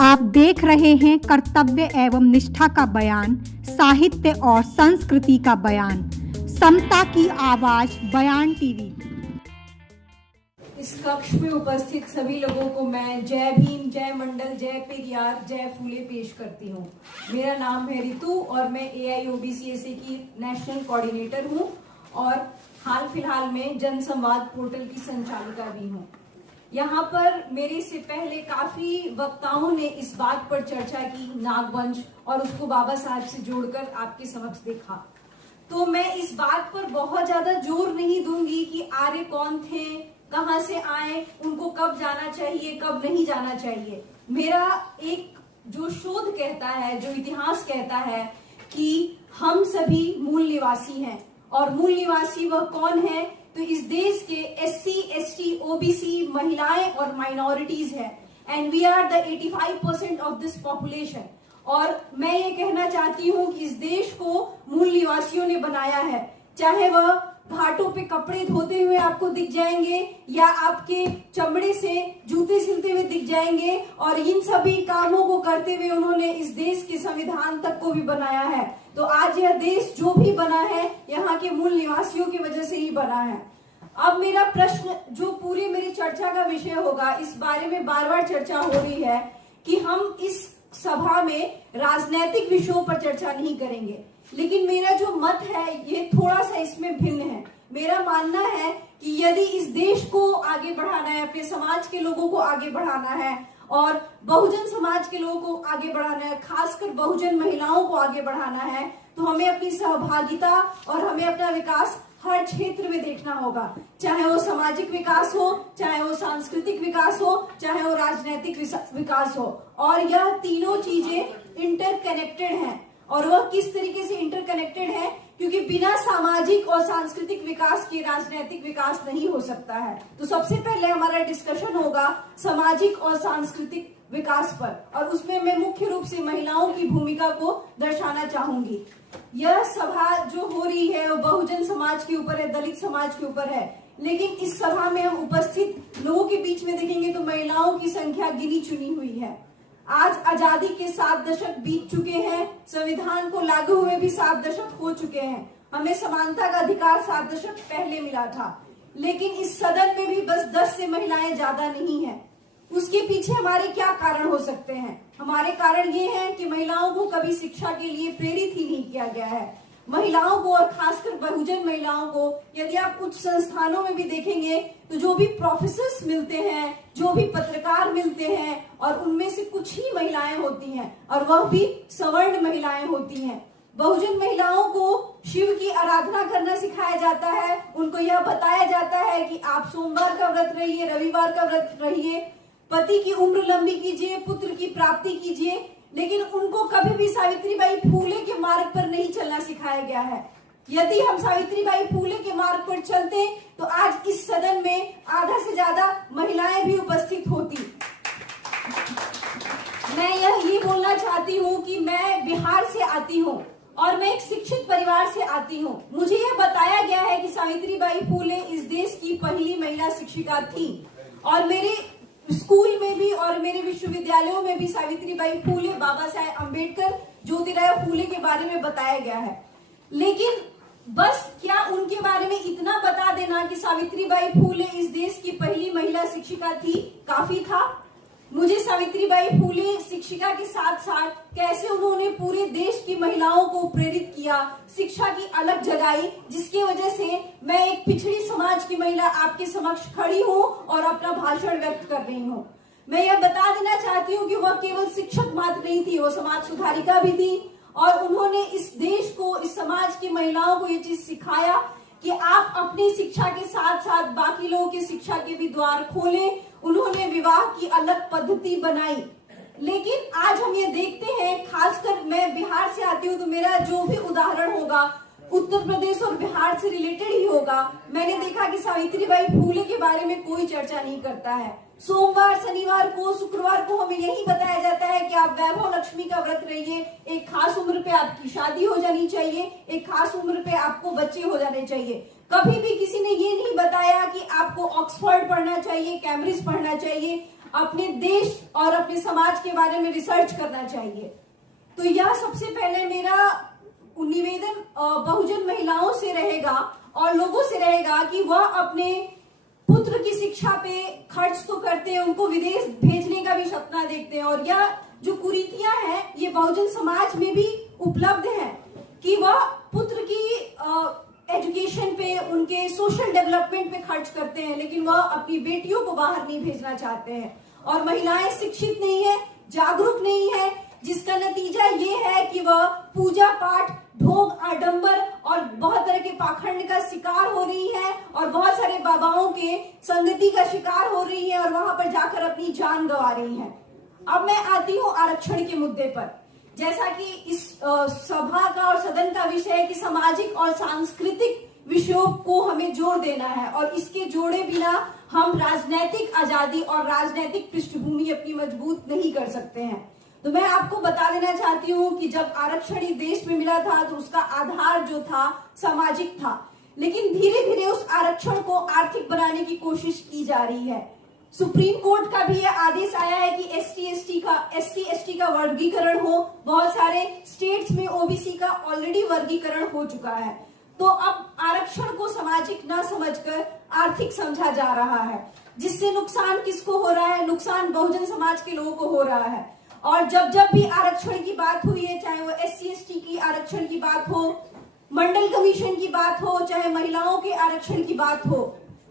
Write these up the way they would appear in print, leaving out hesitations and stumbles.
आप देख रहे हैं कर्तव्य एवं निष्ठा का बयान, साहित्य और संस्कृति का बयान, समता की आवाज बयान टीवी। इस कक्ष में उपस्थित सभी लोगों को मैं जय भीम, जय मंडल, जय पेरियार, जय फूले पेश करती हूँ। मेरा नाम है रितु और मैं AIOBCSA की नेशनल कोऑर्डिनेटर हूँ और हाल फिलहाल में जन संवाद पोर्टल की संचालिका भी हूँ। यहाँ पर मेरे से पहले काफी वक्ताओं ने इस बात पर चर्चा की, नागवंश और उसको बाबा साहब से जोड़कर आपके समक्ष देखा। तो मैं इस बात पर बहुत ज्यादा जोर नहीं दूंगी कि आर्य कौन थे, कहाँ से आए, उनको कब जाना चाहिए, कब नहीं जाना चाहिए। मेरा एक जो शोध कहता है, जो इतिहास कहता है कि हम सभी मूल निवासी हैं और मूल निवासी वह कौन है, तो इस देश के SC, ST, OBC महिलाएं और माइनॉरिटीज है and we are the 85% of this population. और मैं ये कहना चाहती हूँ कि इस देश को मूल निवासियों ने बनाया है, चाहे वह घाटों पे कपड़े धोते हुए आपको दिख जाएंगे या आपके चमड़े से जूते सिलते हुए दिख जाएंगे, और इन सभी कामों को करते हुए उन्होंने इस देश के संविधान तक को भी बनाया है। तो आज यह देश जो भी बना है यहाँ के मूल निवासियों की वजह से ही बना है। अब मेरा प्रश्न, जो पूरी मेरी चर्चा का विषय होगा, इस बारे में बार बार चर्चा हो रही है कि हम इस सभा में राजनैतिक विषयों पर चर्चा नहीं करेंगे, लेकिन मेरा जो मत है ये थोड़ा सा इसमें भिन्न है। मेरा मानना है कि यदि इस देश को आगे बढ़ाना है, अपने समाज के लोगों को आगे बढ़ाना है और बहुजन समाज के लोगों को आगे बढ़ाना है, खासकर बहुजन महिलाओं को आगे बढ़ाना है, तो हमें अपनी सहभागिता और हमें अपना विकास हर क्षेत्र में देखना होगा, चाहे वो सामाजिक विकास हो, चाहे वो सांस्कृतिक विकास हो, चाहे वो राजनीतिक विकास हो। और यह तीनों चीजें इंटरकनेक्टेड हैं। और वह किस तरीके से इंटरकनेक्टेड है, क्योंकि बिना सामाजिक और सांस्कृतिक विकास के राजनीतिक विकास नहीं हो सकता है। तो सबसे पहले हमारा डिस्कशन होगा सामाजिक और सांस्कृतिक विकास पर, और उसमें मैं मुख्य रूप से महिलाओं की भूमिका को दर्शाना चाहूंगी। यह सभा जो हो रही है वो बहुजन समाज के ऊपर है, दलित समाज के ऊपर है, लेकिन इस सभा में हम उपस्थित लोगों के बीच में देखेंगे तो महिलाओं की संख्या गिनी चुनी हुई है। आज आजादी के 7 दशक बीत चुके हैं, संविधान को लागू हुए भी 7 दशक हो चुके हैं, हमें समानता का अधिकार 7 दशक पहले मिला था, लेकिन इस सदन में भी बस 10 से महिलाएं ज्यादा नहीं है। उसके पीछे हमारे क्या कारण हो सकते हैं? हमारे कारण ये हैं कि महिलाओं को कभी शिक्षा के लिए प्रेरित ही नहीं किया गया है। महिलाओं को और खासकर बहुजन महिलाओं को यदि आप कुछ संस्थानों में भी देखेंगे तो जो भी प्रोफेसर्स मिलते हैं, जो भी पत्रकार मिलते हैं, और उनमें से कुछ ही महिलाएं होती हैं और वह भी सवर्ण महिलाएं होती हैं। बहुजन महिलाओं को शिव की आराधना करना सिखाया जाता है, उनको यह बताया जाता है कि आप सोमवार का व्रत रहिए, रविवार का व्रत रहिए, पति की उम्र लंबी कीजिए, पुत्र की प्राप्ति कीजिए, लेकिन उनको कभी भी सावित्रीबाई फूले के मार्ग पर नहीं चलना सिखाया गया है। यदि हम सावित्रीबाई फूले के मार्ग पर चलते तो आज इस सदन में आधा से ज्यादा महिलाएं भी उपस्थित होती। मैं ये बोलना चाहती हूँ कि मैं बिहार से आती हूँ और मैं एक शिक्षित परिवार से आती हूँ। मुझे यह बताया गया है कि सावित्रीबाई फूले इस देश की पहली महिला शिक्षिका थी, और मेरे स्कूल में भी और मेरे विश्वविद्यालयों में भी सावित्रीबाई फूले, बाबा साहेब अम्बेडकर, ज्योतिराव फूले के बारे में बताया गया है। लेकिन बस क्या उनके बारे में इतना बता देना कि सावित्रीबाई फूले इस देश की पहली महिला शिक्षिका थी, काफी था? मुझे सावित्रीबाई फूले शिक्षिका के साथ साथ कैसे उन्होंने पूरे देश की महिलाओं को प्रेरित किया, शिक्षा की अलग जगाई, जिसकी वजह से मैं एक पिछड़ी समाज की महिला आपके समक्ष खड़ी हूँ और अपना भाषण व्यक्त कर रही हूँ। मैं यह बता देना चाहती हूँ कि वह केवल शिक्षक मात्र नहीं थी, वो समाज सुधारिका भी थी, और उन्होंने इस देश को, इस समाज की महिलाओं को ये चीज सिखाया कि आप अपनी शिक्षा के साथ साथ बाकी लोगों की शिक्षा के भी द्वार खोलें। उन्होंने विवाह की अलग पद्धति बनाई। लेकिन आज हम ये देखते हैं, खासकर मैं बिहार से आती हूँ तो मेरा जो भी उदाहरण होगा उत्तर प्रदेश और बिहार से रिलेटेड ही होगा। मैंने देखा कि सावित्रीबाई फूले के बारे में कोई चर्चा नहीं करता है। सोमवार, शनिवार को, शुक्रवार को हमें यही बताया जाता है कि आप वैभव लक्ष्मी का व्रत रहिए, एक खास उम्र पे आपकी शादी हो जानी चाहिए, एक खास उम्र पे आपको बच्चे हो जाने चाहिए। कभी भी किसी ने ये नहीं बताया कि आपको ऑक्सफोर्ड पढ़ना चाहिए, कैम्ब्रिज पढ़ना चाहिए, अपने देश और अपने समाज के बारे में रिसर्च करना चाहिए। तो यह सबसे पहले मेरा निवेदन बहुजन महिलाओं से रहेगा और लोगों से रहेगा कि वह अपने पुत्र की शिक्षा पे खर्च तो करते हैं, उनको विदेश भेजने का भी सपना देखते हैं, और यह जो कुरीतियां हैं ये बहुजन समाज में भी उपलब्ध है कि वह पुत्र की एजुकेशन पे, उनके सोशल डेवलपमेंट पे खर्च करते हैं, लेकिन वह अपनी बेटियों को बाहर नहीं भेजना चाहते हैं। और महिलाएं शिक्षित नहीं है, जागरूक नहीं है, जिसका नतीजा ये है कि वह पूजा पाठ, भोग, आडंबर और बहुत तरह के पाखंड का शिकार हो रही है और बहुत सारे बाबाओं के संगति का शिकार हो रही है और वहां पर जाकर अपनी जान गंवा रही है। अब मैं आती हूँ आरक्षण के मुद्दे पर। जैसा कि इस सभा का और सदन का विषय है कि सामाजिक और सांस्कृतिक विषयों को हमें जोड़ देना है और इसके जोड़े बिना हम राजनैतिक आजादी और राजनैतिक पृष्ठभूमि अपनी मजबूत नहीं कर सकते हैं। तो मैं आपको बता देना चाहती हूँ कि जब आरक्षण इस देश में मिला था तो उसका आधार जो था सामाजिक था, लेकिन धीरे धीरे उस आरक्षण को आर्थिक बनाने की कोशिश की जा रही है। सुप्रीम कोर्ट का भी यह आदेश आया है कि एससी एसटी का वर्गीकरण हो। बहुत सारे स्टेट्स में ओबीसी का ऑलरेडी वर्गीकरण हो चुका है। तो अब आरक्षण को सामाजिक ना समझकर आर्थिक समझा जा रहा है, जिससे नुकसान किसको हो रहा है? नुकसान बहुजन समाज के लोगों को हो रहा है। और जब जब भी आरक्षण की बात हुई है, चाहे वो एससी एसटी की आरक्षण की बात हो, मंडल कमीशन की बात हो, चाहे महिलाओं के आरक्षण की बात हो,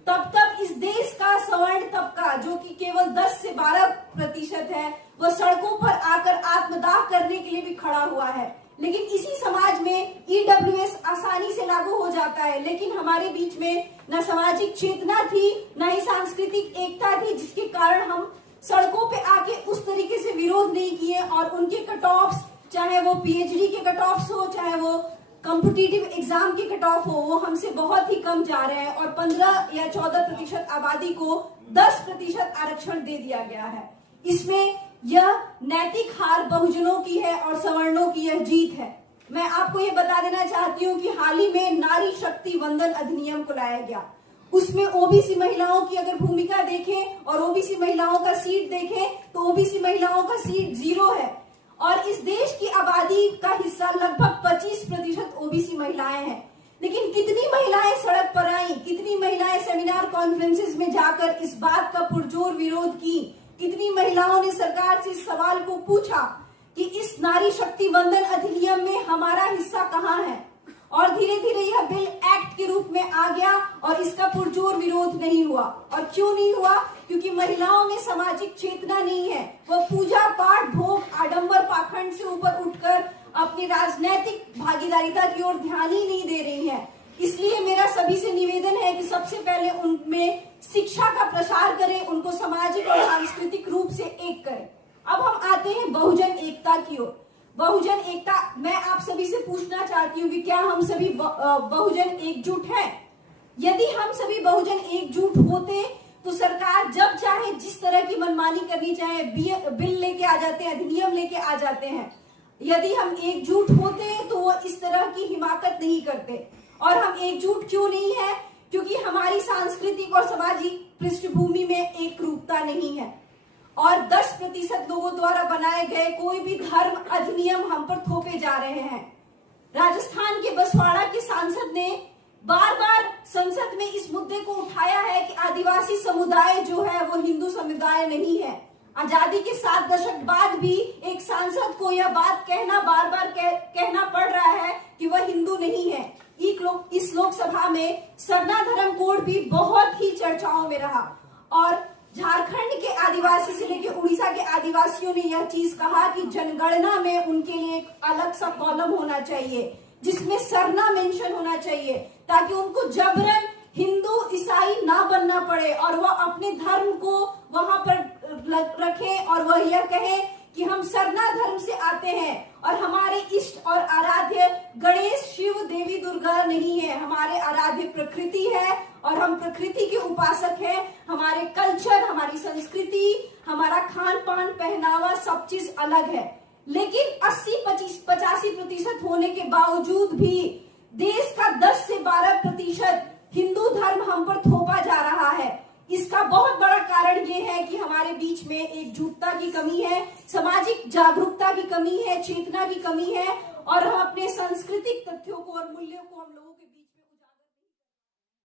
तब तब इस देश का सवर्ण तबका जो कि केवल 10 से 12% है, वह सड़कों पर आकर आत्मदाह करने के लिए भी खड़ा हुआ है। लेकिन इसी समाज में ईडब्ल्यूएस आसानी से लागू हो जाता है, लेकिन हमारे बीच में न सामाजिक चेतना थी, न ही सांस्कृतिक एकता थी, जिसके कारण हम सड़कों पे आके उस तरीके से विरोध नहीं किए और उनके कट ऑफ्स, चाहे वो पीएचडी के कट ऑफ्स हो, चाहे वो कॉम्पिटिटिव एग्जाम के कट ऑफ हो, वो हमसे बहुत ही कम जा रहे हैं और 15 या 14% आबादी को 10% आरक्षण दे दिया गया है। इसमें यह नैतिक हार बहुजनों की है और सवर्णों की यह जीत है। मैं आपको ये बता देना चाहती हूँ कि हाल ही में नारी शक्ति वंदन अधिनियम को लाया गया। उसमें ओबीसी महिलाओं की अगर भूमिका देखें और ओबीसी महिलाओं का सीट देखें तो ओबीसी महिलाओं का सीट 0 है और इस देश की आबादी का हिस्सा लगभग 25% ओबीसी महिलाएं हैं। लेकिन कितनी महिलाएं सड़क पर आई, कितनी महिलाएं सेमिनार कॉन्फ्रेंसेस में जाकर इस बात का पुरजोर विरोध की, कितनी महिलाओं ने सरकार से इस सवाल को पूछा कि इस नारी शक्ति वंदन अधिनियम में हमारा हिस्सा कहाँ है। और धीरे धीरे यह बिल एक्ट के रूप में आ गया और इसका पुरजोर विरोध नहीं हुआ। और क्यों नहीं हुआ? क्योंकि महिलाओं में सामाजिक चेतना नहीं है। वह पूजा पाठ, भोग, आडंबर, पाखंड से ऊपर उठकर अपनी राजनैतिक भागीदारिता की ओर ध्यान ही नहीं दे रही है। इसलिए मेरा सभी से निवेदन है कि सबसे पहले उनमें शिक्षा का प्रसार करें, उनको सामाजिक और सांस्कृतिक रूप से एक करें। अब हम आते हैं बहुजन एकता की ओर। बहुजन एकता, मैं आप सभी से पूछना चाहती हूँ कि क्या हम सभी बहुजन एकजुट हैं? यदि हम सभी बहुजन एकजुट होते तो सरकार जब चाहे जिस तरह की मनमानी करनी चाहे बिल लेके आ जाते हैं, अधिनियम लेके आ जाते हैं। यदि हम एकजुट होते तो वो इस तरह की हिमाकत नहीं करते। और हम एकजुट क्यों नहीं है? क्योंकि हमारी सांस्कृतिक और सामाजिक पृष्ठभूमि में एक रूपता नहीं है और 10% लोगों द्वारा बनाए गए कोई भी धर्म अधिनियम हम पर थोपे जा रहे हैं। राजस्थान के बसवाड़ा के सांसद ने बार बार संसद में इस मुद्दे को उठाया है कि आदिवासी समुदाय जो है वो हिंदू समुदाय नहीं है। आजादी के 7 दशक बाद भी एक सांसद को यह बात बार बार कहना पड़ रहा है कि वह हिंदू नहीं है। इस लोकसभा में सरना धर्म कोड भी बहुत ही चर्चाओं में रहा और झारखंड के आदिवासी से लेकर उड़ीसा के आदिवासियों ने यह चीज कहा कि जनगणना में उनके लिए एक अलग सा कॉलम होना चाहिए जिसमें सरना मेंशन होना चाहिए, ताकि उनको जबरन हिंदू ईसाई ना बनना पड़े और वह अपने धर्म को वहां पर रखे और वह यह कहे कि हम सरना धर्म से आते हैं और हमारे इष्ट और आराध्य गणेश, शिव, देवी, दुर्गा नहीं है। हमारे आराध्य प्रकृति है और हम प्रकृति के उपासक हैं। हमारे कल्चर, हमारी संस्कृति, हमारा खान पान, पहनावा, सब चीज अलग है। लेकिन 80-85% होने के बावजूद भी देश का 10 से 12% हिंदू धर्म हम पर थोपा जा रहा है। इसका बहुत बड़ा कारण ये है कि हमारे बीच में एकजुटता की कमी है, सामाजिक जागरूकता की कमी है, चेतना की कमी है और हम अपने सांस्कृतिक तथ्यों को और मूल्यों को हम लोगों के बीच में